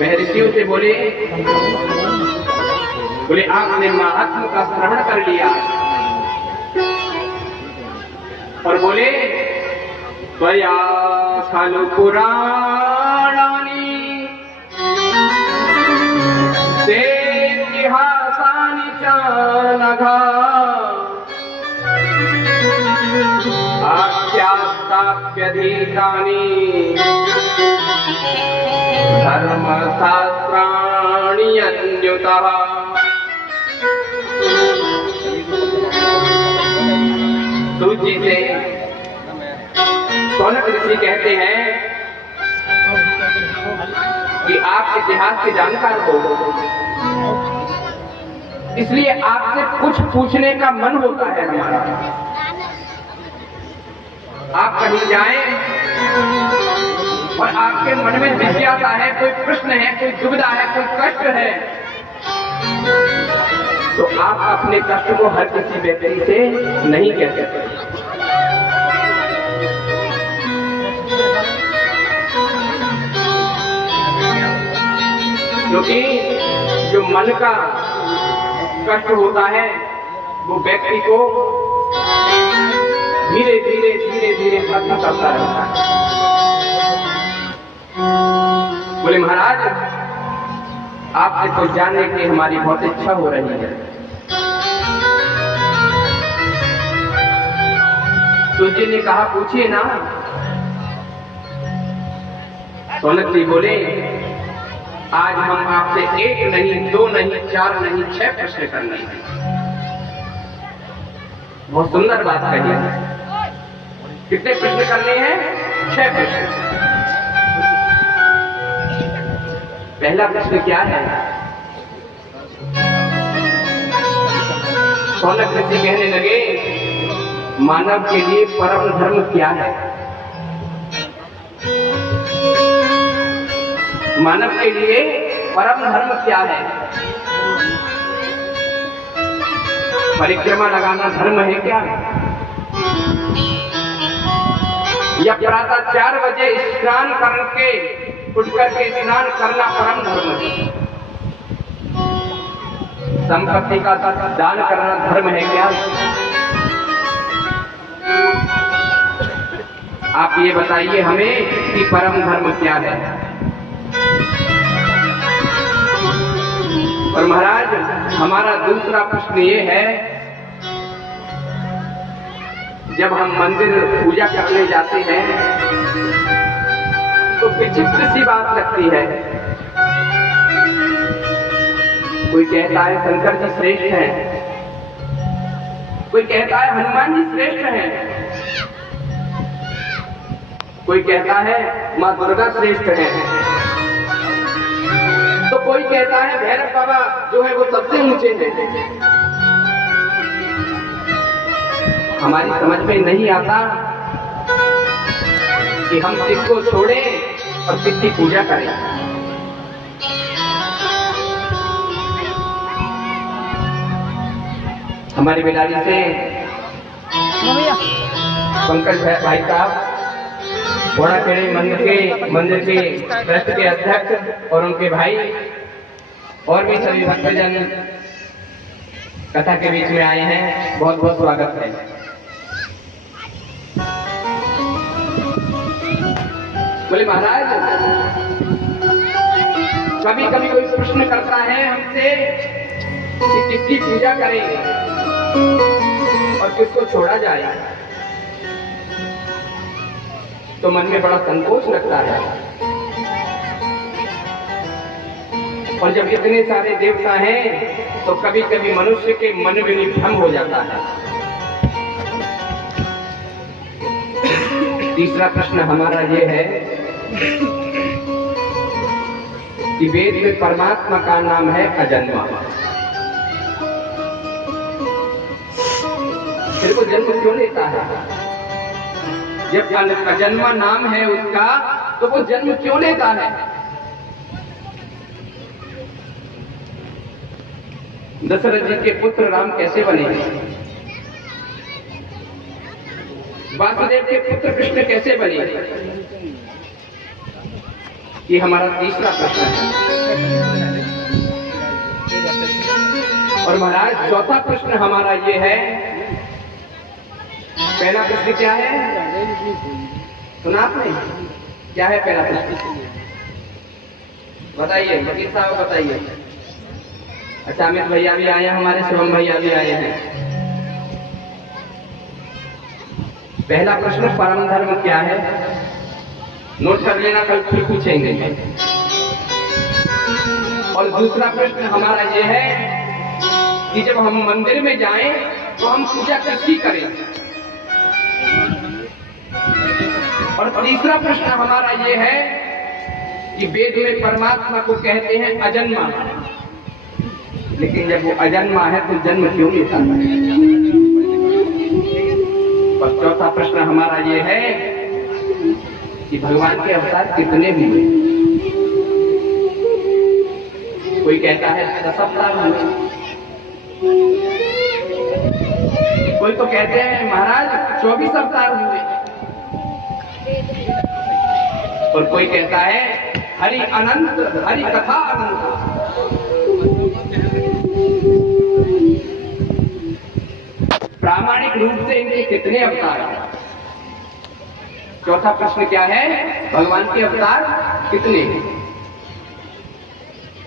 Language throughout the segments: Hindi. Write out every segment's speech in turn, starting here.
वह ऋषियों से बोले आपने महात्मा का श्रवण कर लिया और बोले त्वया खलु पुराणानि ते इतिहासानि च नघा आख्याताप्यधीतानि धर्मशास्त्राणि अन्युतः। सूची से सौनक ऋषि कहते हैं कि आप इतिहास के जानकार हो, इसलिए आपसे कुछ पूछने का मन होता है हमारा। आप कहीं जाएं और आपके मन में जिज्ञासा है, कोई प्रश्न है, कोई दुविधा है, कोई कष्ट है, तो आप अपने कष्ट को हर किसी व्यक्ति से नहीं कह सकते। क्योंकि जो मन का कष्ट होता है वो व्यक्ति को धीरे धीरे धीरे धीरे खत्म करता रहता है। बोले महाराज, आपसे कुछ जानने की हमारी बहुत इच्छा हो रही है। सूर्य ने कहा पूछिए ना। सौनक जी बोले आज हम आपसे 1 नहीं, 2 नहीं, 4 नहीं, 6 प्रश्न करने हैं। बहुत सुंदर बात कही है। कितने प्रश्न करने हैं? 6 प्रश्न। पहला प्रश्न क्या है? सौनक ऋषि कहने लगे मानव के लिए परम धर्म क्या है? मानव के लिए परम धर्म क्या है? परिक्रमा लगाना धर्म है क्या? या प्रातः 4 बजे स्नान करके उठ करके स्नान करना परम धर्म है? संपत्ति का दान करना धर्म है क्या? आप ये बताइए हमें कि परम धर्म क्या है? और महाराज हमारा दूसरा प्रश्न ये है, जब हम मंदिर पूजा करने जाते हैं तो विचित्र सी बात लगती है। कोई कहता है शंकर जी श्रेष्ठ हैं, कोई कहता है हनुमान जी श्रेष्ठ हैं, कोई कहता है माँ दुर्गा श्रेष्ठ है, तो कोई कहता है भैरव बाबा जो है वो सबसे ऊंचे हैं। हमारी समझ में नहीं आता कि हम किसको छोड़ें और किसकी पूजा करें। हमारी बिलारी से पंकज भाई साहब घोड़ाखेड़ी मंदिर के ट्रस्ट के अध्यक्ष और उनके भाई और भी सभी भक्तजन कथा के बीच में आए हैं। बहुत बहुत स्वागत है। बोले महाराज कभी कभी कोई प्रश्न करता है हमसे कि किसकी पूजा करें और किसको छोड़ा जाए, तो मन में बड़ा संकोच लगता है। और जब इतने सारे देवता हैं तो कभी कभी मनुष्य के मन में भी भ्रम हो जाता है। तीसरा प्रश्न हमारा ये है कि वेद में परमात्मा का नाम है अजन्मा, फिर वो जन्म क्यों लेता है? जब अजन्मा नाम है उसका तो वो जन्म क्यों लेता है? दशरथ जी के पुत्र राम कैसे बने? वासुदेव के पुत्र कृष्ण कैसे बने? ये हमारा तीसरा प्रश्न है। और महाराज चौथा प्रश्न हमारा ये है, पहला प्रश्न क्या है सुना आपने? क्या है पहला प्रश्न? बताइए वकील साहब बताइए। अच्छा अमित भैया भी आए हैं, हमारे शिवम भैया भी आए हैं। पहला प्रश्न परम धर्म क्या है? नोट कर लेना, कल फिर पूछेंगे। और दूसरा प्रश्न हमारा ये है कि जब हम मंदिर में जाएं तो हम पूजा किसकी करें? और तीसरा प्रश्न हमारा ये है कि वेद में परमात्मा को कहते हैं अजन्मा, लेकिन जब वो अजन्मा है तो जन्म क्यों लेता है? और चौथा प्रश्न हमारा ये है कि भगवान के अवतार कितने हुए? कोई कहता है 10 अवतार हुए, कोई तो कहते हैं महाराज 24 अवतार हुए, और कोई कहता है हरि अनंत, हरि कथा अनंत। प्रामाणिक रूप से इनके कितने अवतार हैं? चौथा प्रश्न क्या है? भगवान के अवतार कितने हैं?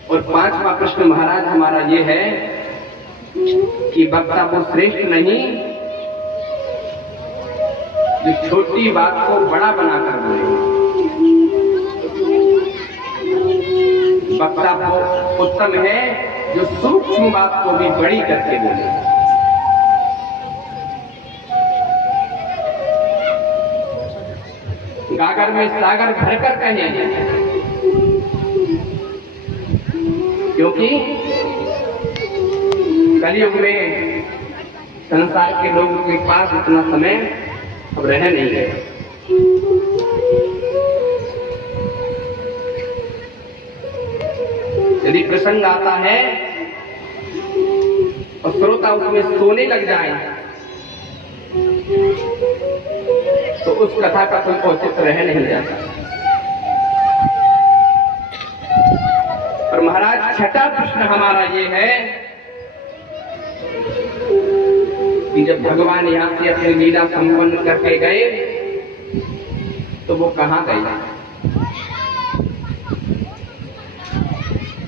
और पांचवा प्रश्न महाराज हमारा ये है कि वक्ता वो श्रेष्ठ नहीं जो छोटी बात को बड़ा बनाकर बोले, वक्ता वो उत्तम है जो सूक्ष्म बात को भी बड़ी करके बोले। गागर में सागर भरकर कहे, क्योंकि कलयुग में संसार के लोगों के पास इतना समय अब रह नहीं गया। यदि प्रसंग आता है और श्रोता उसमें सोने लग जाए तो उस कथा का कोई औचित्य रह नहीं जाता। और महाराज छठा प्रश्न हमारा ये है कि जब भगवान यहाँ से अपनी लीला संपन्न करके गए तो वो कहाँ गए?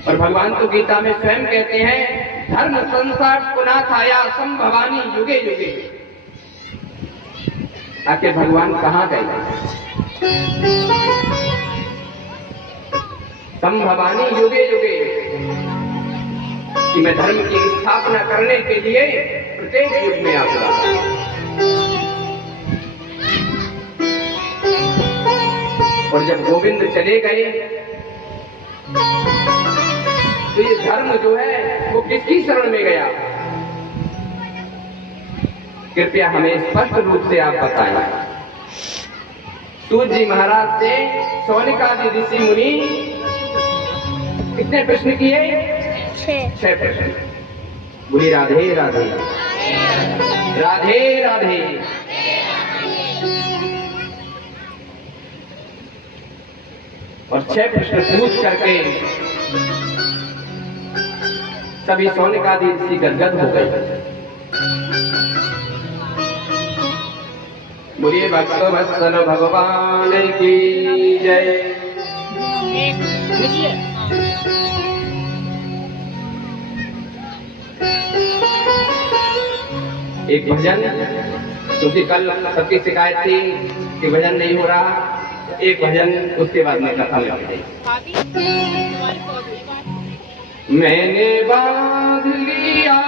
और भगवान तो गीता में स्वयं कहते हैं धर्म संसार पुनः छाया संभवानी युगे युगे। आखिर भगवान कहाँ गए? संभवानी युगे युगे, कि मैं धर्म की स्थापना करने के लिए प्रत्येक युग में आऊंगा। और जब गोविंद चले गए तो ये धर्म जो है वो किसकी शरण में गया? कृपया हमें स्पष्ट रूप से आप बताएं। सूत जी महाराज से शौनकादि ऋषि मुनि कितने प्रश्न किए? 6 प्रश्न। बोली राधे राधे राधे राधे। और 6 प्रश्न पूछ करके सभी शौनकादि ऋषि गदगद हो गए। बोलिए भक्तवत्सल भगवान की जय। एक भजन, क्योंकि कल सबकी शिकायत थी कि भजन नहीं हो रहा, एक भजन उसके बाद में कथा में गई। मैंने बांध लिया,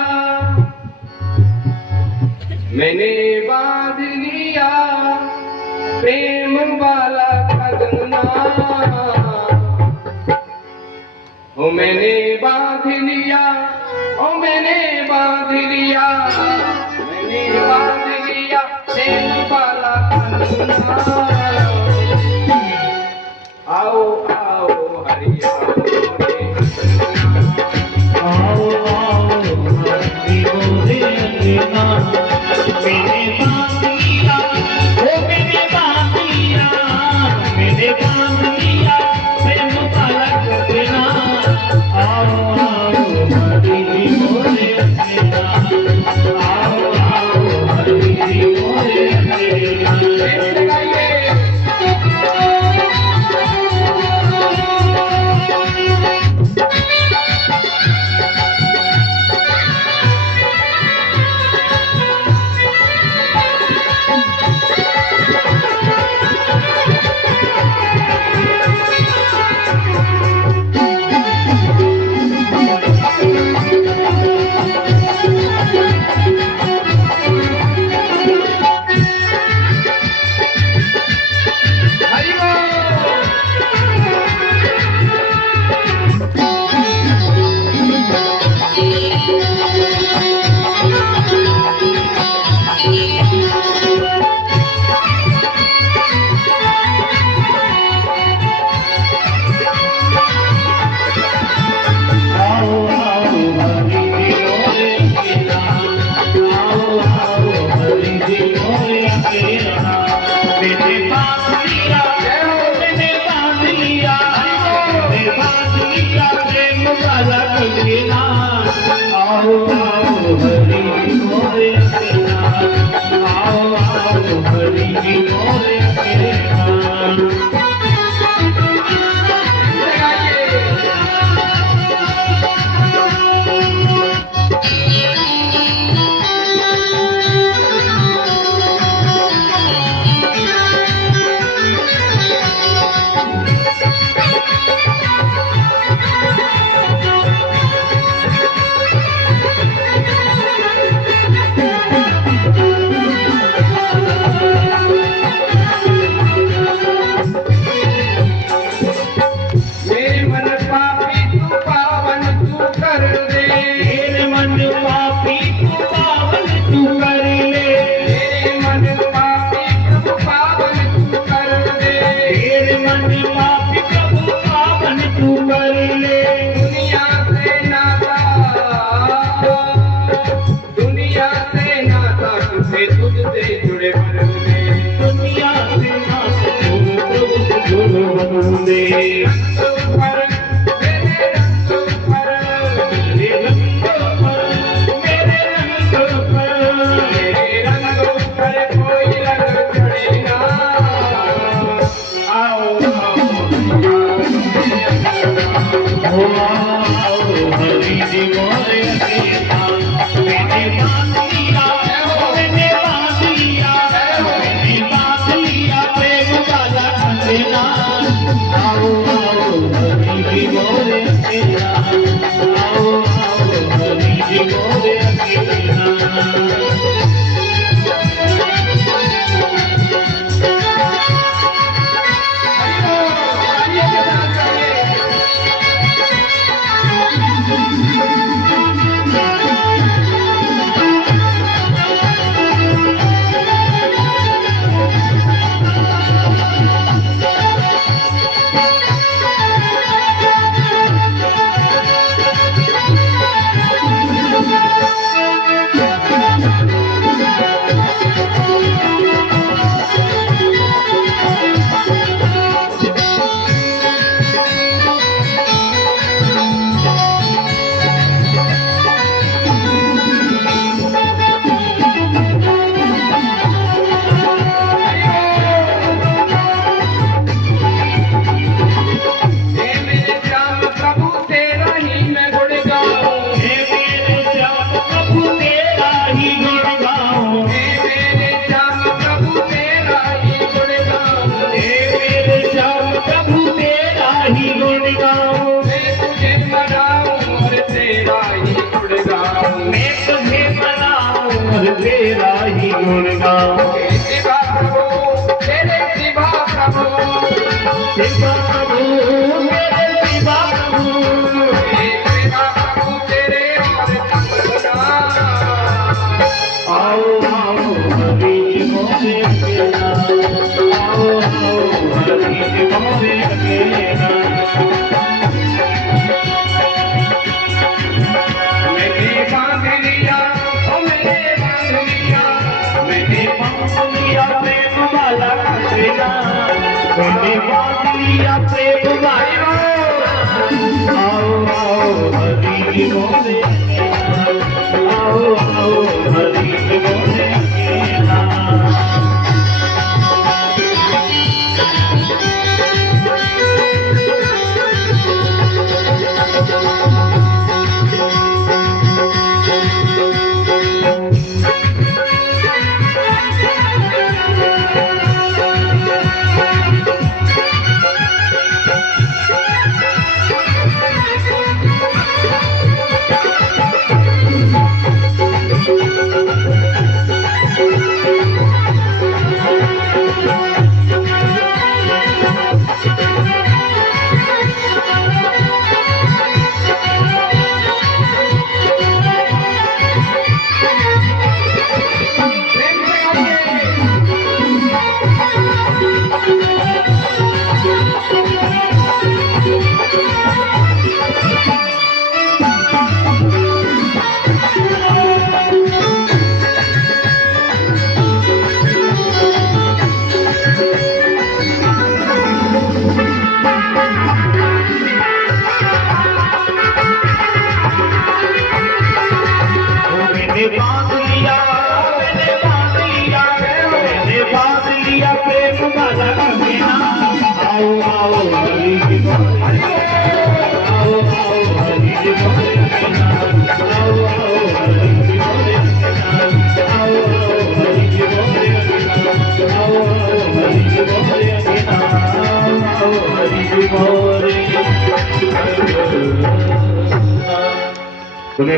मैंने बांध लिया प्रेम वाला खजना, ओ मैंने बांध लिया, ओ मैंने बांध लिया, मैंने बांध लिया प्रेम वाला खजना। आओ आओ हरि आओ आओ आओ हरि बोले अंजना। मैंने बांध लिया, ओ मैंने बांध लिया, मैंने बांध लिया प्रेम बूंदे तेरा ही गुण गाऊं शिवा प्रभु तेरे शिवा प्रभु शिवा प्रभु मेरे शिवा प्रभु शिवा प्रभु तेरे आओ आओ हरि मोरे अकेला आओ आओ हरि मोरे अकेला मैंने बांध लिया प्रेम वाला आओ आओ हरि मोरे आओ आओ हरि मोरे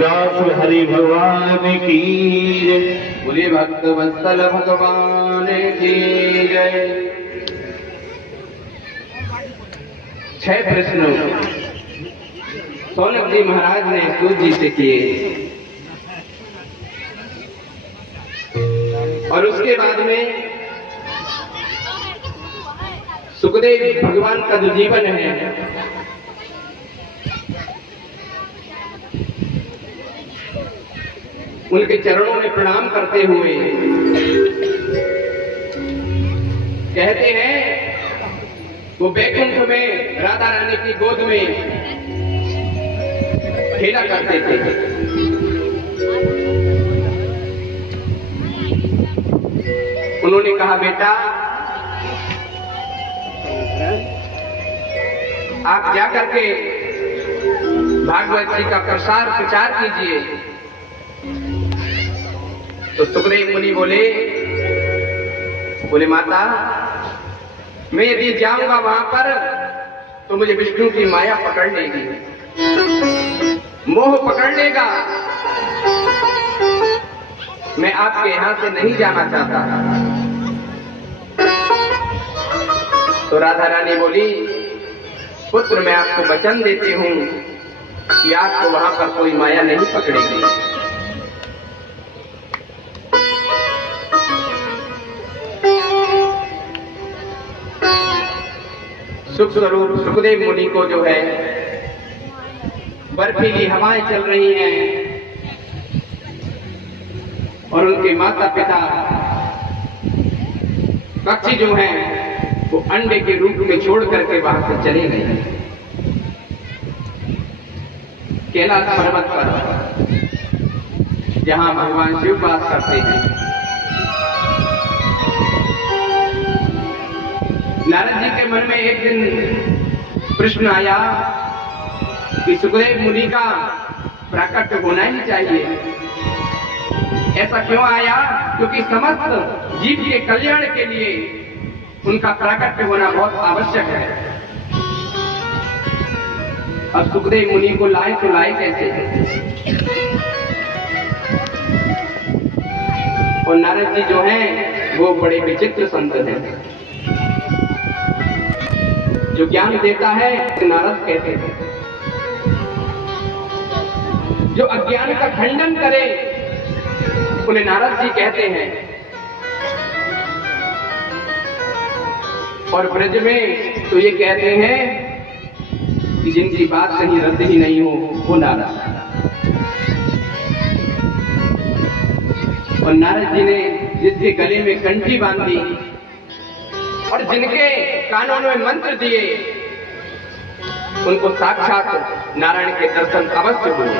रास हरि भगवान की जय बोलिए भक्त वत्सल भगवान की जय। 6 प्रश्न सौनक जी महाराज ने सूत जी से किए और उसके बाद में सुखदेव भगवान का जो जीवन है उनके चरणों में प्रणाम करते हुए कहते हैं वो बैकुंठ में राधा रानी की गोद में खेला करते थे। उन्होंने कहा, बेटा आप जा करके भागवत जी का प्रचार कीजिए। तो सुखदेव मुनि बोले माता, मैं यदि जाऊंगा वहां पर तो मुझे विष्णु की माया पकड़ लेगी, मोह पकड़ लेगा। मैं आपके यहां से नहीं जाना चाहता। तो राधा रानी बोली, पुत्र मैं आपको वचन देती हूं कि आपको वहां पर कोई माया नहीं पकड़ेगी। सुख स्वरूप सुखदेव मुनि को जो है बर्फीली हवाएं चल रही हैं और उनके माता पिता पक्षी जो हैं वो अंडे के रूप में छोड़ करके वहां से चले गए कैलाश पर्वत पर, जहां भगवान शिव वास करते हैं। नारद जी के मन में एक दिन प्रश्न आया कि सुखदेव मुनि का प्राकट्य होना ही चाहिए। ऐसा क्यों आया? क्योंकि समस्त जीव के कल्याण के लिए उनका प्राकट्य होना बहुत आवश्यक है। अब सुखदेव मुनि को लाए तो लाए कैसे? और नारद जी जो हैं वो बड़े विचित्र संत हैं। जो ज्ञान देता है नारद कहते हैं, जो अज्ञान का खंडन करे उन्हें नारद जी कहते हैं। और ब्रज में तो ये कहते हैं कि जिनकी बात कहीं रद्द ही नहीं हो वो नारद। और नारद जी ने जिसके गले में कंठी बांधी और जिनके कानों में मंत्र दिए उनको साक्षात नारायण के दर्शन अवश्य हुए।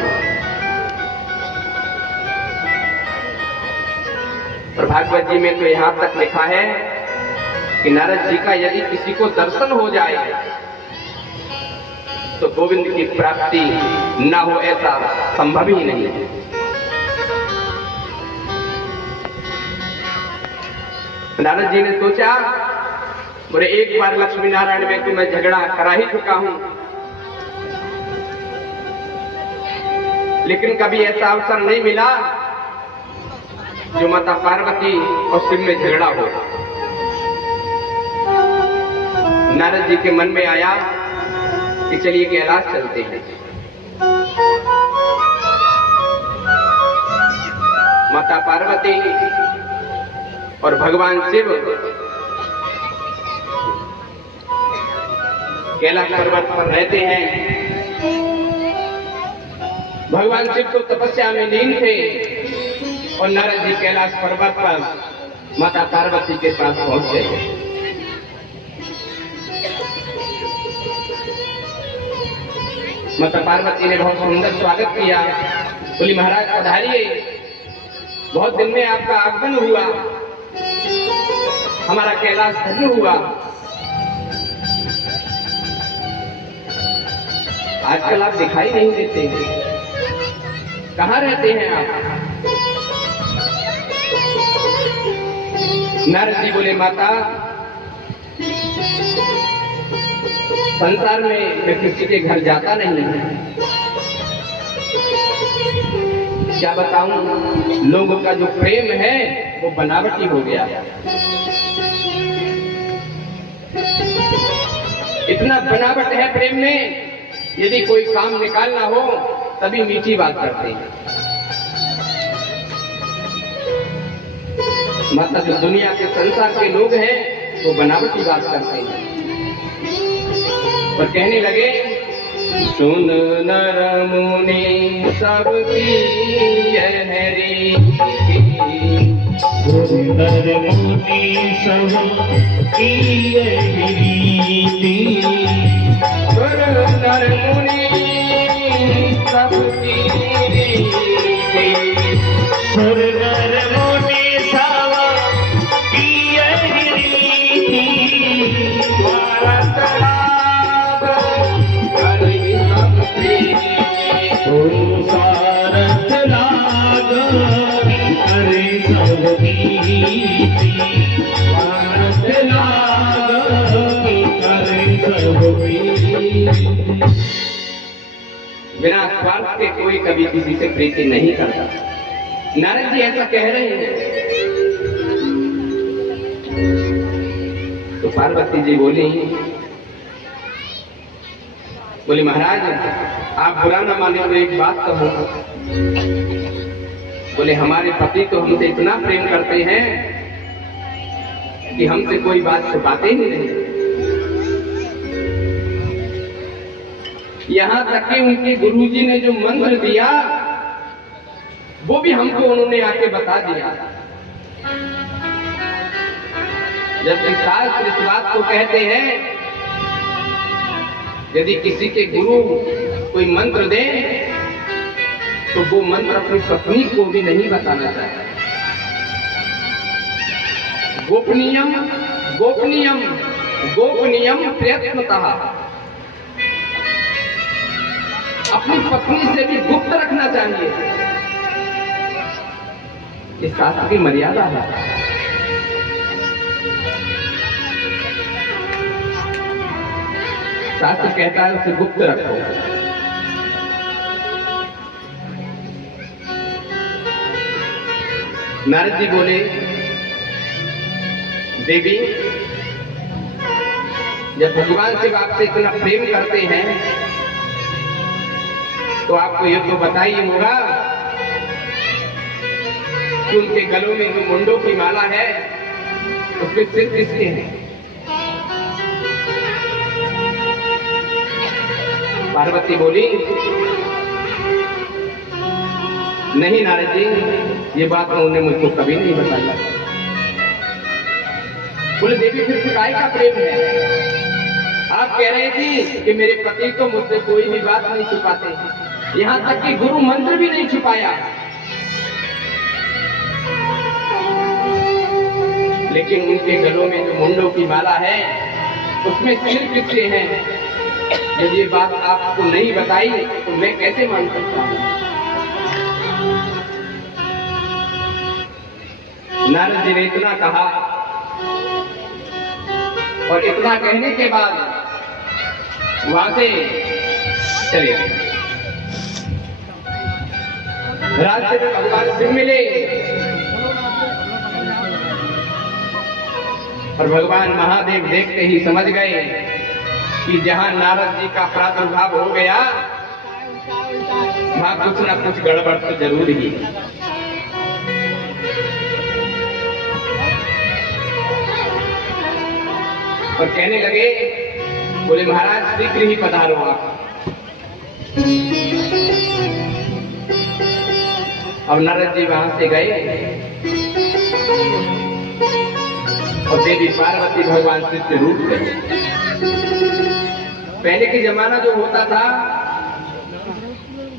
और भागवत जी में तो यहां तक लिखा है कि नारद जी का यदि किसी को दर्शन हो जाए तो गोविंद की प्राप्ति न हो ऐसा संभव ही नहीं है। नारद जी ने सोचा, बोले एक बार लक्ष्मी नारायण में तो मैं झगड़ा करा ही चुका हूं, लेकिन कभी ऐसा अवसर नहीं मिला जो माता पार्वती और शिव में झगड़ा हो। नारद जी के मन में आया कि चलिए कैलाश चलते हैं। माता पार्वती और भगवान शिव कैलाश पर्वत पर रहते हैं। भगवान शिव तो तपस्या में लीन थे और नारद जी कैलाश पर्वत पर माता पार्वती के पास पहुंच गए। माता पार्वती ने बहुत सुंदर स्वागत किया, बोली महाराज पधारिए, बहुत दिन में आपका आगमन हुआ, हमारा कैलाश धन्य हुआ। आजकल आप दिखाई नहीं देते, कहाँ रहते हैं आप? नारद जी बोले, माता संसार में मैं किसी के घर जाता नहीं, क्या बताऊं, लोगों का जो प्रेम है वो बनावटी हो गया। इतना बनावट है प्रेम में, यदि कोई काम निकालना हो तभी मीठी बात करते हैं। मतलब जो दुनिया के संसार के लोग हैं वो बनावटी बात करते हैं और कहने लगे, सुन नर मुनि सबकी हरी, सुन नर मुनि सबकी हरी, सुर नर मुनि सब किए रीति वार्तालाप करि सब प्रीति। सारथ लाग करे सब कीर्ति सारथ लाग करे सब कीर्ति। बिना स्वार्थ के कोई कभी किसी से प्रीति नहीं करता। नारद जी ऐसा कह रहे हैं तो पार्वती जी बोली महाराज आप बुरा न माने तो एक बात कहो। बोले हमारे पति तो हमसे इतना प्रेम करते हैं कि हमसे कोई बात छुपाते ही नहीं। यहां तक कि उनके गुरुजी ने जो मंत्र दिया वो भी हमको उन्होंने आके बता दिया। जबकि शास्त्र इस बात को कहते हैं यदि किसी के गुरु कोई मंत्र दे तो वो मंत्र अपनी पत्नी को भी नहीं बताना चाहिए। गोपनीयम गोपनीयम गोपनीयम प्रयत्नतः, अपनी पत्नी से भी गुप्त रखना चाहिए। इस शास्त्र की मर्यादा है। शास्त्र कहता है उसे गुप्त रखो। नारद जी बोले देवी जब भगवान शिव आपसे इतना प्रेम करते हैं तो आपको ये तो बताइए होगा कि उनके गलों में जो मुंडों की माला है उसके सिर किसके हैं? पार्वती बोली नहीं नारद जी ये बात उन्होंने मुझको कभी नहीं बताया। बोले देवी फिर काय का प्रेम है? आप कह रहे थी कि मेरे पति तो मुझसे कोई भी बात नहीं छुपाते, यहां तक कि गुरु मंत्र भी नहीं छुपाया। लेकिन उनके गलों में जो मुंडों की माला है उसमें सिर किसके हैं? यदि ये बात आपको नहीं बताई तो मैं कैसे मान सकता हूं? नारद जी ने इतना कहा और इतना कहने के बाद वहां से चले गए। रास्ते में भगवान शिव मिले और भगवान महादेव देखते ही समझ गए कि जहां नारद जी का प्रादुर्भाव हो गया वहां कुछ न कुछ गड़बड़ तो जरूर ही। और कहने लगे बोले महाराज शीघ्र ही पधारो आप। और नारद जी वहां से गए और देवी पार्वती भगवान शिव से रूठ गए। पहले के जमाना जो होता था,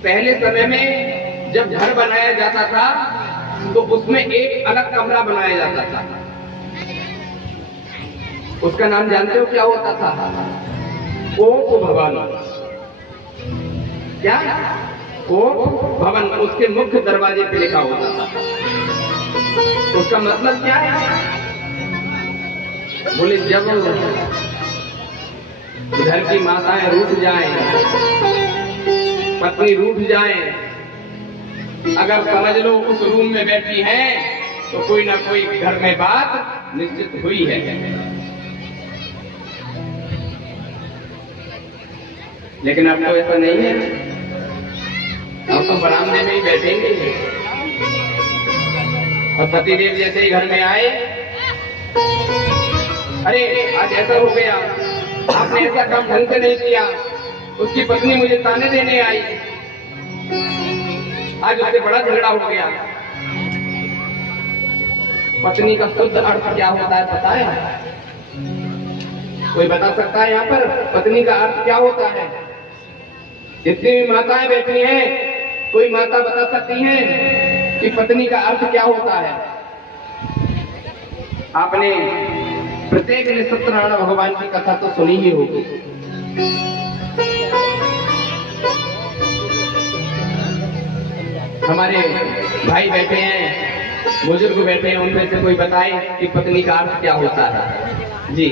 पहले समय में जब घर बनाया जाता था तो उसमें एक अलग कमरा बनाया जाता था। उसका नाम जानते हो क्या होता था? कोप भवन। क्या? कोप भवन। उसके मुख्य दरवाजे पे लिखा होता था। उसका मतलब क्या है? बोले जब घर की माताएं रूठ जाएं, पत्नी रूठ जाए, अगर समझ लो उस रूम में बैठी हैं तो कोई ना कोई घर में बात निश्चित हुई है। लेकिन अब तो ऐसा नहीं है। हम तो बरामदे में ही बैठेंगे और पतिदेव जैसे ही घर में आए, अरे आज ऐसा हो गया, आपने ऐसा काम ढंग से नहीं किया, उसकी पत्नी मुझे ताने देने आई, आज उससे बड़ा झगड़ा हो गया। पत्नी का शुद्ध अर्थ क्या होता है पता है? कोई बता सकता है यहाँ पर पत्नी का अर्थ क्या होता है? जितनी भी माताएं बैठी हैं कोई माता बता सकती हैं कि पत्नी का अर्थ क्या होता है? आपने प्रत्येक ने सत्यनारायण भगवान की कथा तो सुनी ही होगी। हमारे भाई बैठे हैं, बुजुर्ग बैठे हैं, उनमें से कोई बताए कि पत्नी का अर्थ क्या होता है? जी,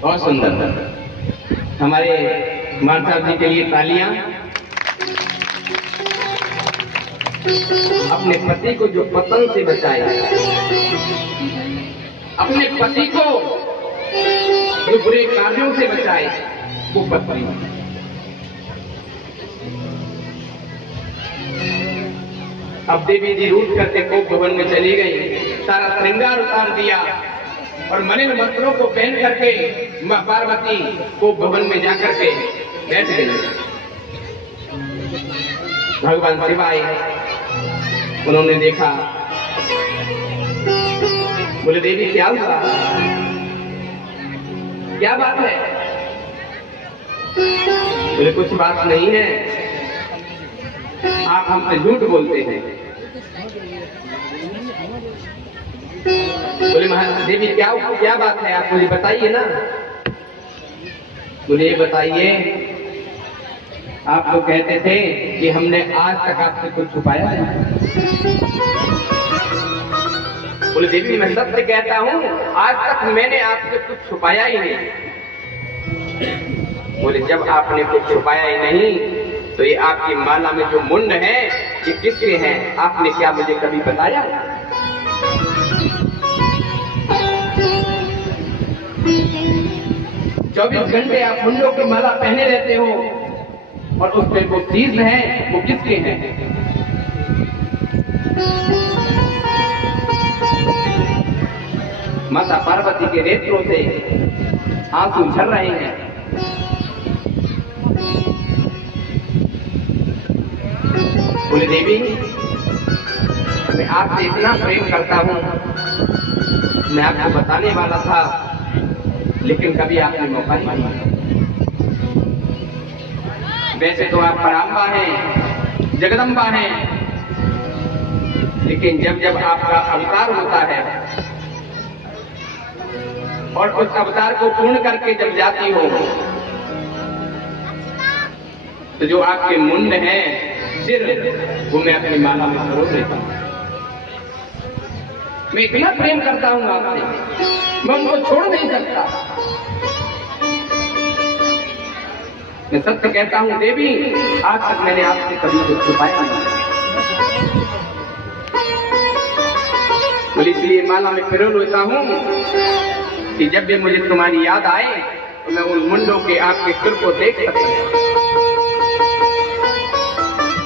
बहुत सुंदर। हमारे मान साहब जी के लिए तालियां। अपने पति को जो पतन से बचाए, अपने पति को जो बुरे कार्यों से बचाए, वो पत्नी। अब देवी जी रूठ करके कोप भवन में चली गई, सारा श्रृंगार उतार दिया और मलिन वस्त्रों को पहन करके मां पार्वती कोप भवन में जाकर के बैठ गई। भगवान शिव आए, उन्होंने देखा, बोले देवी क्या हुआ, क्या बात है? बोले कुछ बात नहीं है, आप हमसे झूठ बोलते हैं। बोले महादेवी क्या बात है, आप मुझे बताइए ना। बोले बताइए, आप तो कहते थे कि हमने आज तक आपसे कुछ छुपाया नहीं। बोले देवी मैं सत्य कहता हूँ, आज तक मैंने आपसे कुछ छुपाया ही नहीं। बोले जब आपने कुछ छुपाया ही नहीं तो ये आपकी माला में जो मुंड है ये किसके हैं, आपने क्या मुझे कभी बताया? 24 घंटे आप मुंडों की माला पहने रहते हो और उस पे वो चीज है वो किसके हैं? माता पार्वती के नेत्रों से आंसू झर रहे हैं। बोले देवी मैं आपसे इतना प्रेम करता हूं, मैं आपको बताने वाला था लेकिन कभी आपने मौका नहीं दिया। वैसे तो आप पराम्बा हैं, जगदम्बा हैं, लेकिन जब जब आपका अवतार होता है और उस अवतार को पूर्ण करके जब जाती हो तो जो आपके मुंड है, सिर, वो मैं अपनी माला में परोस लेता हूं। मैं इतना प्रेम करता हूं आपसे, मैं उनको छोड़ नहीं सकता। मैं सत्य कहता हूं देवी, आज तक मैंने आपसे कभी कुछ छुपाया नहीं। बोली इसलिए माला में पिरो लेता हूं कि जब भी मुझे तुम्हारी याद आए तो मैं उन मुंडों के आपके सिर को देख सकता।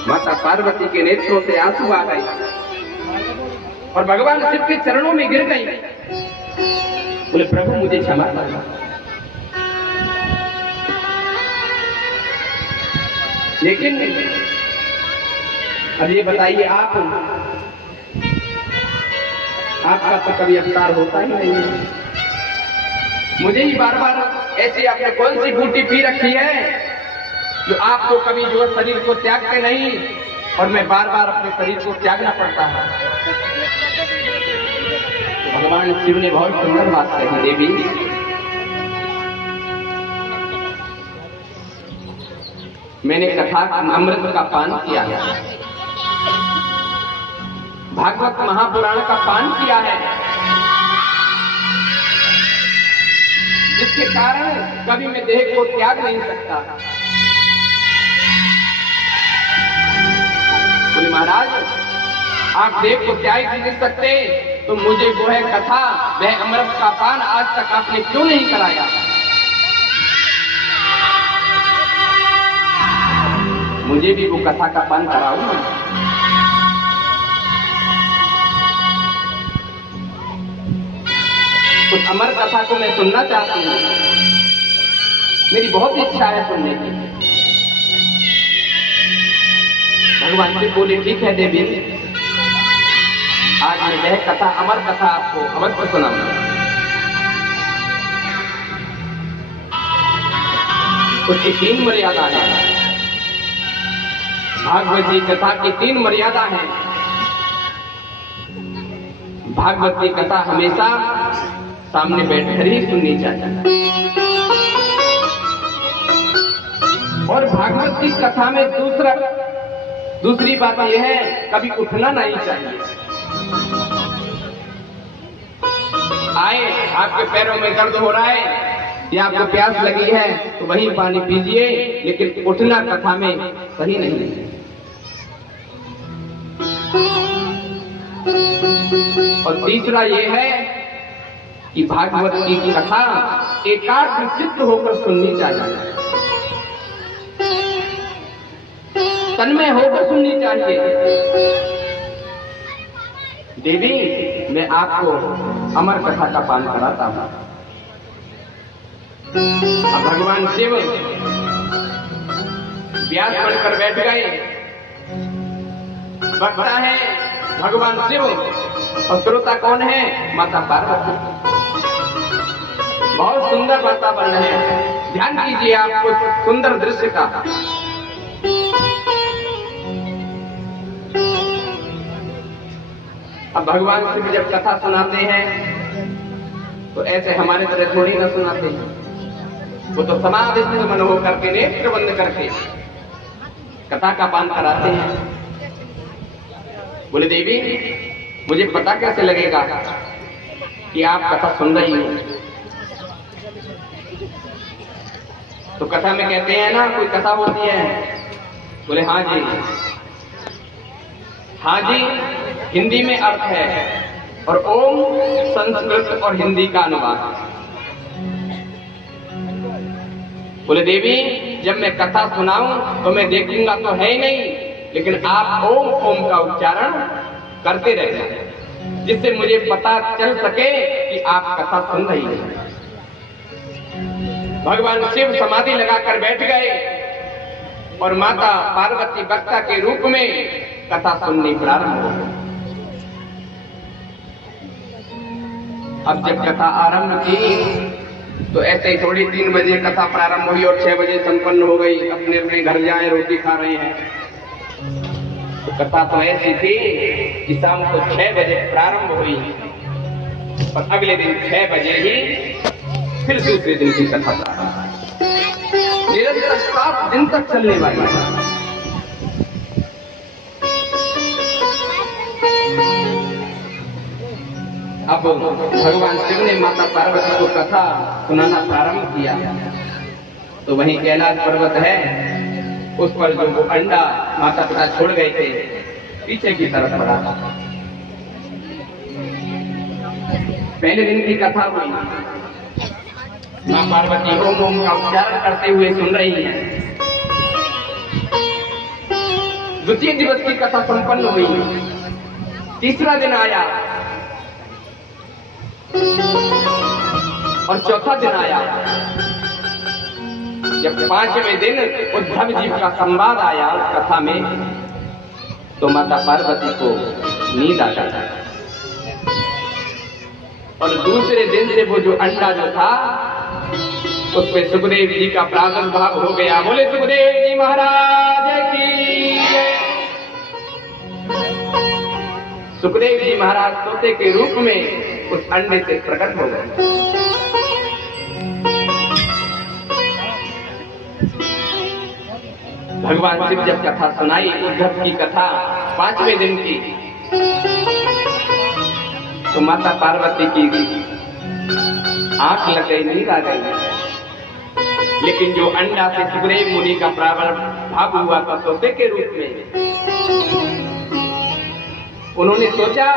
माता पार्वती के नेत्रों से आंसू आ गए और भगवान शिव के चरणों में गिर गई। बोले प्रभु मुझे क्षमा करना। लेकिन अब ये बताइए, आपका तो कभी अवतार होता ही नहीं है। मुझे ही बार बार ऐसी आपने कौन सी बूटी पी रखी है जो आपको कभी जो शरीर को त्यागते नहीं और मैं बार बार अपने शरीर को त्यागना पड़ता है। तो भगवान शिव ने बहुत सुंदर बात कही, देवी मैंने कथा अमृत का पान किया है, भागवत महापुराण का पान किया है, जिसके कारण कभी मैं देह को त्याग नहीं सकता। बोले महाराज आप देह को त्याग नहीं सकते तो मुझे वो है कथा, वह अमृत का पान आज तक आपने क्यों नहीं कराया? मुझे भी वो कथा का पान कराओ ना। उस अमर कथा को मैं सुनना चाहती हूँ, मेरी बहुत इच्छा है सुनने की। भगवान शिव बोले ठीक है देवी, आज मैं यह कथा अमर कथा आपको अवश्य सुनाऊंगा। उसकी 3 मर्यादा है। भागवत की कथा की 3 मर्यादा है। भागवत की कथा हमेशा सामने बैठकर ही सुननी चाहिए। और भागवत की कथा में दूसरी बात यह है, कभी उठना नहीं चाहिए। आए, आपके पैरों में दर्द हो रहा है या आपको प्यास लगी है तो वहीं पानी पीजिए, लेकिन उठना कथा में सही नहीं है। और तीसरा यह है कि भागवत की कथा एकाग्र चित्त होकर सुननी चाहिए, तन्मय होकर सुननी चाहिए। देवी, मैं आपको अमर कथा का पान कराता हूं। अब भगवान शिव व्यास बनकर बैठ गए। वक्ता है भगवान शिव और श्रोता कौन है? माता पार्वती। बहुत सुंदर वातावरण है, ध्यान कीजिए आपको सुंदर दृश्य का। अब भगवान शिव जब कथा सुनाते हैं तो ऐसे हमारे तरह थोड़ी ना सुनाते हैं। वो तो समाधि मन हो करके, नेत्र बंद करके कथा का पान कराते हैं। बोले देवी, मुझे पता कैसे लगेगा कि आप कथा सुन रही हो? तो कथा में कहते हैं ना, कोई कथा होती है। बोले हाँ जी, हाँ जी, हिंदी में अर्थ है और ओम संस्कृत और हिंदी का अनुवाद। बोले देवी, जब मैं कथा सुनाऊं तो मैं देखूंगा तो है ही नहीं, लेकिन आप ओम ओम का उच्चारण करते रहना, जिससे मुझे पता चल सके कि आप कथा सुन रही हैं। भगवान शिव समाधि लगाकर बैठ गए और माता पार्वती वक्ता के रूप में कथा सुननी प्रारंभ हो गई। अब जब कथा आरंभ की तो ऐसे ही थोड़ी 3 बजे कथा प्रारंभ हुई और 6 बजे संपन्न हो गई। अपने अपने घर जाए, रोटी खा रहे हैं। तो कथा तो ऐसी थी कि शाम को 6 बजे प्रारंभ हुई और अगले दिन 6 बजे ही फिर दूसरे दिन की कथा निरंतर 7 दिन तक चलने वाली है। अब भगवान शिव ने माता पार्वती को कथा सुनाना प्रारंभ किया तो वहीं कैलाश पर्वत है, उस पर जो वो अंडा माता पिता छोड़ गए थे पीछे की तरफ पड़ा। पहले दिन की कथा हुई, मां पार्वती ओम ओम का उच्चारण करते हुए सुन रही है। द्वितीय दिवस की कथा संपन्न हुई। तीसरा दिन आया और चौथा दिन आया। जब 5वें दिन उद्धव जी का संवाद आया उस कथा में, तो माता पार्वती को नींद आ गई और दूसरे दिन से वो जो अंडा जो था उसमें सुखदेव जी का प्रादुर्भाव हो गया। बोले सुखदेव जी महाराज की जय। सुखदेव जी महाराज तोते के रूप में उस अंडे से प्रकट हो गए। भगवान शिव जब कथा सुनाई, उद्धव की कथा 5वें दिन की, तो माता पार्वती की आंख लग गई, नींद आ गई। लेकिन जो अंडा से सुखदेव मुनि का प्रादुर्भाव हुआ था तोते के रूप में, उन्होंने सोचा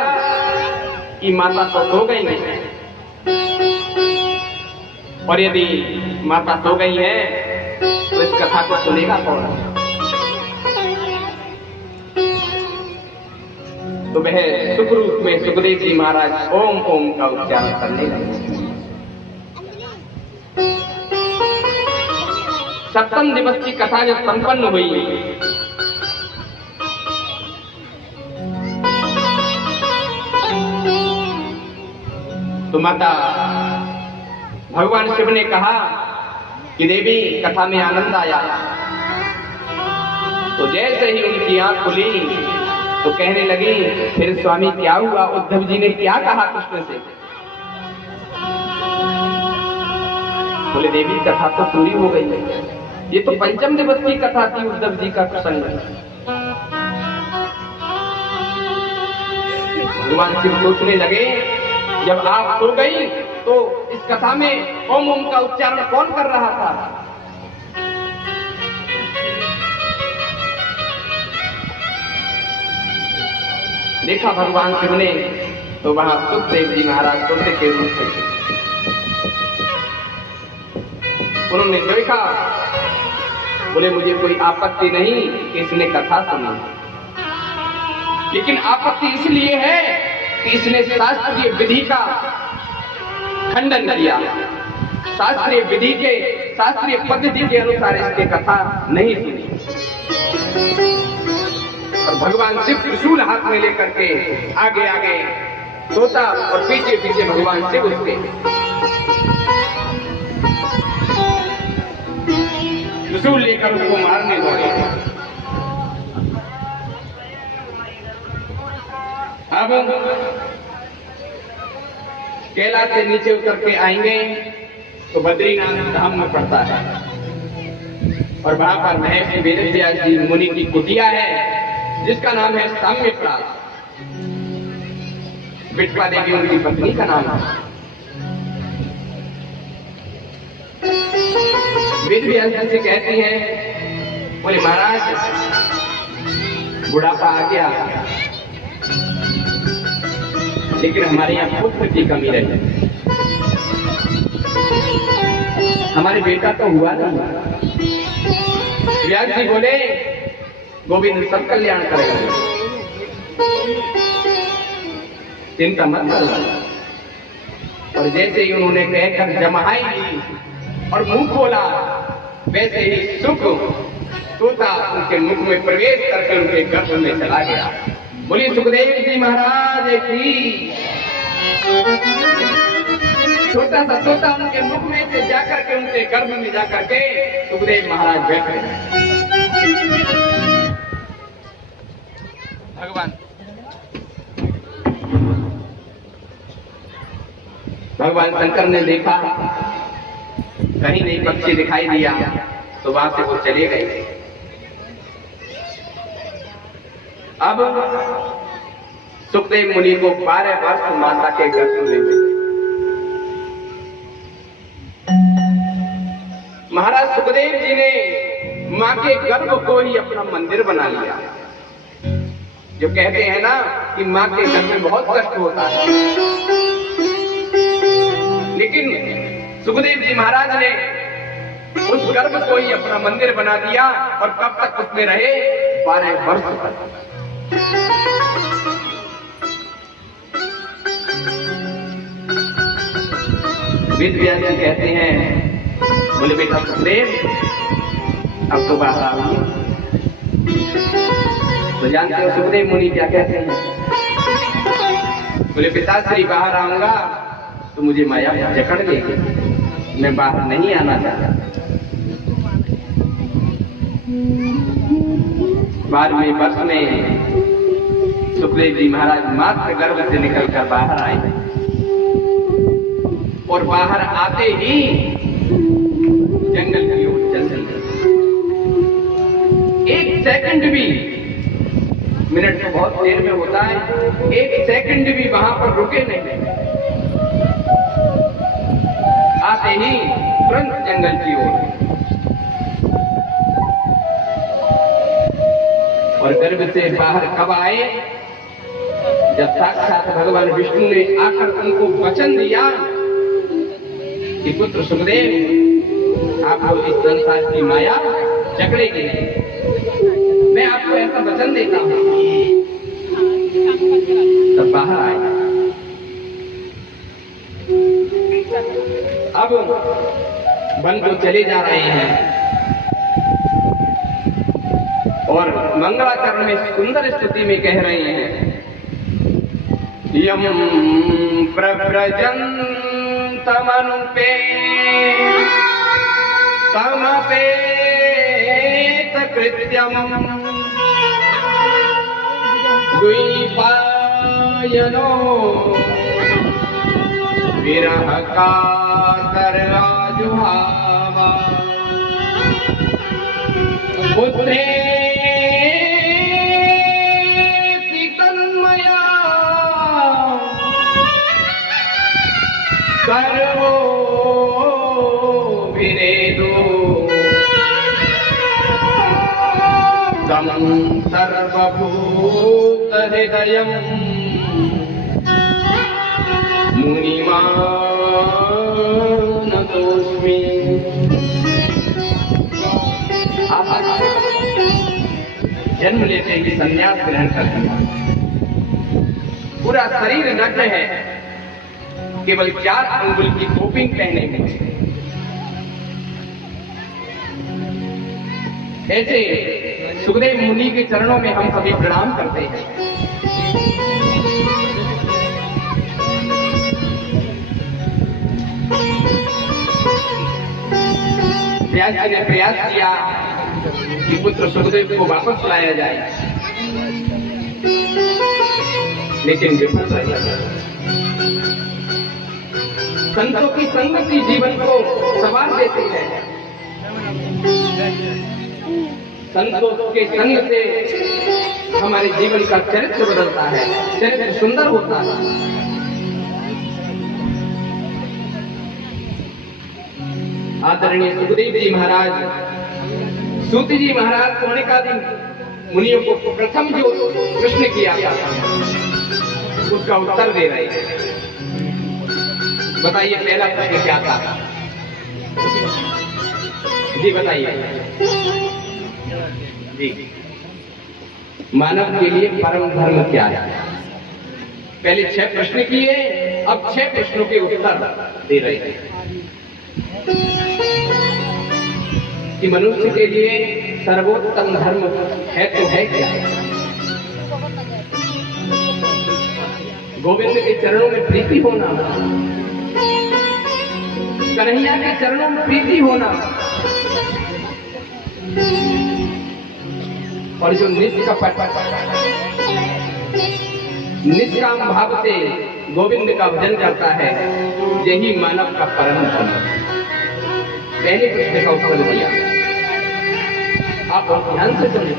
कि माता तो सो गई नहीं, और यदि माता सो गई है तो इस कथा को सुनेगा कौन? तो वह सुख रूप में सुखदेव जी महाराज ओम ओम का उच्चारण करने लगे। 7वें दिवस की कथा जब संपन्न हुई तो माता भगवान शिव ने कहा कि देवी कथा में आनंद आया। तो जैसे ही उनकी आंख खुली तो कहने लगी, फिर स्वामी क्या हुआ, उद्धव जी ने क्या कहा कृष्ण से? बोले देवी कथा तो पूरी हो गई, ये तो पंचम दिवस की कथा थी उद्धव जी का प्रसंग। भगवान शिव सोचने लगे, जब आप सो गई तो इस कथा में ओम ओम का उच्चारण कौन कर रहा था? देखा भगवान शिव ने तो वहां सुखदेव जी महाराज सोते के रूप में उन्होंने देखा। बोले मुझे कोई आपत्ति नहीं कि इसने कथा सुनी, लेकिन आपत्ति इसलिए है कि इसने शास्त्रीय विधि का खंडन किया, शास्त्रीय विधि के शास्त्रीय पद्धति के अनुसार इसके कथा नहीं सुनी। और भगवान शिव त्रिशूल हाथ में लेकर के आगे आगे तोता और पीछे पीछे भगवान शिव उसके त्रिशूल लेकर उसको मारने दौड़े। अब कैलाश से नीचे उतर के आएंगे तो बद्रीनाथ धाम में पड़ता है, और वहां पर महर्षि वेदव्यास जी मुनि की कुटिया है जिसका नाम है साम्यप्रास। बिट्वा देवी उनकी पत्नी का नाम है। वेदव्यास जी से कहती हैं, बोले महाराज बुढ़ापा आ गया, लेकिन हमारे यहाँ पुत्र की कमी रही, हमारे बेटा तो हुआ नहीं। व्यास जी बोले गोविंद सब कल्याण करेगा, चिंता मत करो। और जैसे ही उन्होंने कहकर जमाई ली और मुंह खोला, वैसे ही सुख तोता उनके मुख में प्रवेश करके उनके गर्भ में चला गया। बोलिए सुखदेव जी महाराज की। छोटा सा तोता उनके मुख में से जाकर के उनके गर्भ में जाकर के सुखदेव महाराज बैठे। भगवान शंकर ने देखा कहीं नहीं पक्षी दिखाई दिया, तो वहां से वो चले गए। अब सुखदेव मुनि को 12 वर्ष माता के गर्भ में ले। महाराज सुखदेव जी ने मां के गर्भ को ही अपना मंदिर बना लिया। जो कहते हैं ना कि मां के गर्भ में बहुत कष्ट होता है, लेकिन सुखदेव जी महाराज ने उस गर्भ को ही अपना मंदिर बना दिया। और कब तक उसमें रहे? 12 वर्ष तक। वेदव्यास जी कहते हैं, बोले बेटा सुखदेव अब तो बाहर आओ। तो जानते हो सुखदेव मुनि क्या कहते हैं? बोले पिताश्री बाहर आऊंगा तो मुझे माया जकड़ लेगी, मैं बाहर नहीं आना चाहता। 12वें वर्ष में सुखदेव जी महाराज मात्र गर्भ से निकलकर बाहर आए, और बाहर आते ही जंगल की ओर चल दिए। 1 सेकंड भी, मिनट तो बहुत देर में होता है, 1 सेकंड भी वहां पर रुके नहीं। आते ही तुरंत जंगल की ओर। और गर्भ से बाहर कब आए? जब साक्षात भगवान विष्णु ने आकर उनको वचन दिया कि पुत्र सुखदेव आपको इस संसार की माया जकड़ेगी नहीं, मैं आपको ऐसा वचन देता हूं। तब बाहर आए। अब वन को चले जा रहे हैं और मंगलाचरण में सुंदर स्तुति में कह रहे हैं, यम प्रव्रजन्तमनुपे समपेत कृत्यम द्विपायनो विरह कातर आजुहावा पुत्रेति तन्मया सर्वो विनेदो तं सर्वभूतहृदयं मुनिमानतोऽस्मि। जन्म लेते ही संन्यास ग्रहण कर लिया, पूरा शरीर नग्न है, केवल 4 अंगुल की टोपिंग पहने हुए। ऐसे सुखदेव मुनि के चरणों में हम सभी प्रणाम करते हैं। व्यास जी ने प्रयास किया कि पुत्र सुखदेव को वापस लाया जाए, लेकिन विफल रहा। संतों की संगति जीवन को संवार देती है। संतों के संग से हमारे जीवन का चरित्र बदलता है, चरित्र सुंदर होता है। आदरणीय सुखदेव जी महाराज, सूत जी महाराज सोनिकादि मुनियों को प्रथम जो प्रश्न किया था उसका उत्तर दे रहे हैं। बताइए पहला प्रश्न क्या था? जी बताइए जी। मानव के लिए परम धर्म क्या है? पहले 6 प्रश्न किए, अब 6 प्रश्नों के उत्तर दे रहे हैं कि मनुष्य के लिए सर्वोत्तम धर्म है तो है क्या? गोविंद के चरणों में प्रीति होना, कन्हैया के चरणों में प्रीति होना, और जो निष्काम भाव से गोविंद का भजन करता है, यही मानव का परम धर्म। पहले प्रश्न का उत्तर दिया, आप बहुत ध्यान से सुनिए।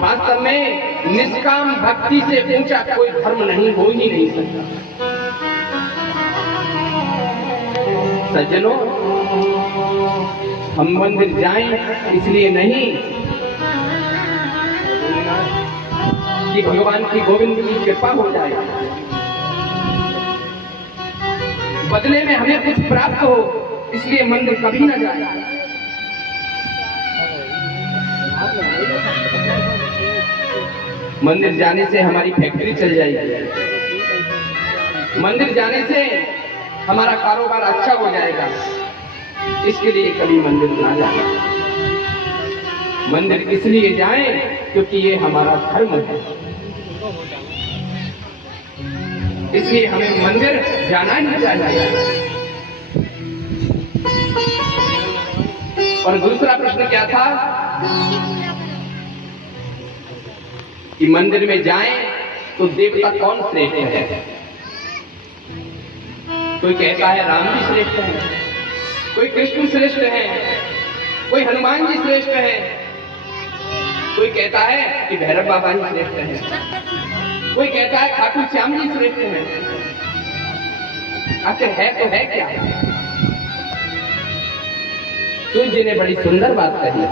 वास्तव में निष्काम भक्ति से ऊंचा कोई धर्म नहीं, हो ही नहीं सकता। सज्जनों, हम मंदिर जाएं इसलिए नहीं कि भगवान की गोविंद की कृपा हो जाए, बदले में हमें कुछ प्राप्त हो, इसलिए मंदिर कभी न जाए। मंदिर जाने से हमारी फैक्ट्री चल जाएगी, मंदिर जाने से हमारा कारोबार अच्छा हो जाएगा, इसके लिए कभी मंदिर ना जाए। मंदिर इसलिए जाएं क्योंकि ये हमारा धर्म है, इसलिए हमें मंदिर जाना ही चाहिए। और दूसरा प्रश्न क्या था कि मंदिर में जाएं तो देवता कौन श्रेष्ठ है? कोई कहता है राम जी श्रेष्ठ है, कोई कृष्ण श्रेष्ठ है, कोई हनुमान जी श्रेष्ठ है, कोई कहता है कि भैरव बाबा जी श्रेष्ठ है, कोई कहता है खाटू श्याम जी श्रेष्ठ है। आखिर है तो है क्या? सूर्य जी ने बड़ी सुंदर बात कही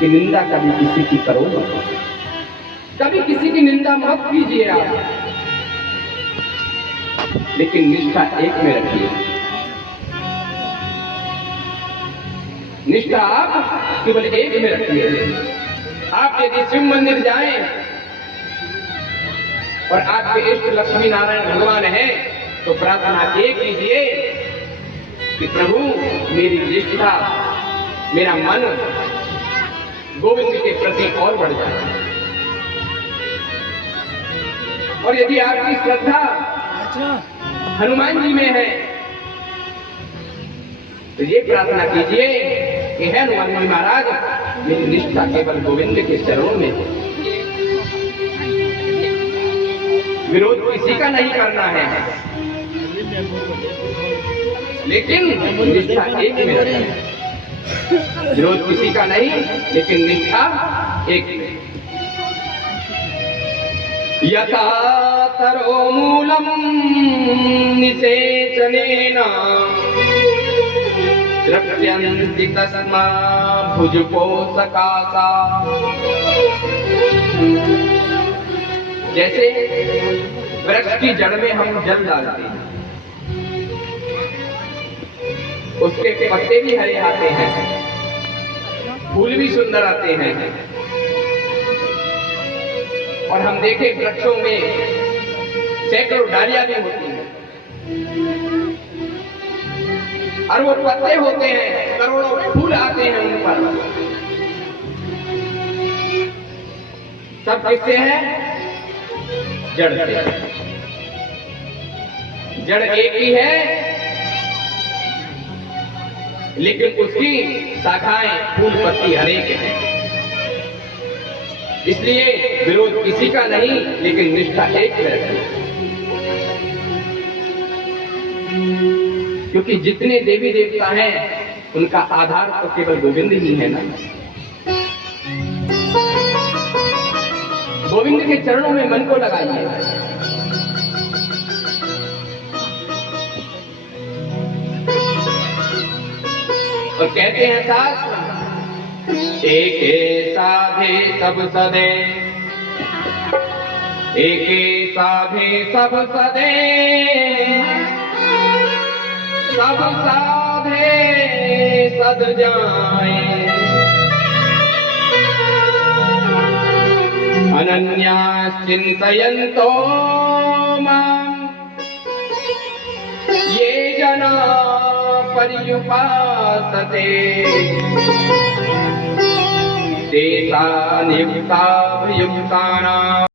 कि निंदा कभी किसी की करो मत, कभी किसी की निंदा मत कीजिए आप, लेकिन निष्ठा एक में रखिए। निष्ठा आप केवल एक में रखिए। आप यदि शिव मंदिर जाएं और आपके इष्ट लक्ष्मी नारायण भगवान हैं, तो प्रार्थना ये कीजिए कि प्रभु मेरी निष्ठा, मेरा मन गोविंद के प्रति और बढ़ जाए। और यदि आपकी श्रद्धा हनुमान जी में है। तो ये प्रार्थना कीजिए कि है हनुमान जी महाराज, मेरी निष्ठा केवल गोविंद के चरणों में है, विरोध किसी का नहीं करना है, लेकिन निष्ठा एक में रखना है। विरोध किसी का नहीं, लेकिन निष्ठा एक में। यथा तरो मूलम निषेचनेन द्रक्ष्यन्ति तस्मा भुजपोषकासा। जैसे वृक्ष की जड़ में हम जल डालते हैं, उसके पत्ते भी हरे आते हैं, फूल भी सुंदर आते हैं, और हम देखें वृक्षों में सैकड़ों डालियां भी होती हैं, और वो पत्ते होते हैं, करोड़ों फूल आते हैं उन पर। सब किससे है? जड़ से। जड़ एक ही है, लेकिन उसकी शाखाएं फूल पत्ती अनेक हैं। इसलिए विरोध किसी का नहीं, लेकिन निष्ठा एक है। क्योंकि जितने देवी देवता हैं, उनका आधार तो केवल गोविंद ही है ना। गोविंद के चरणों में मन को लगाइए। और कहते हैं शास्त्र, एके साधे सब सदे, एके साधे सब सदे, सब साधे सद जाए, अनन्याश्चिन्तयन्तो मां ये जना पर्युपासते, तेषां युक्तानां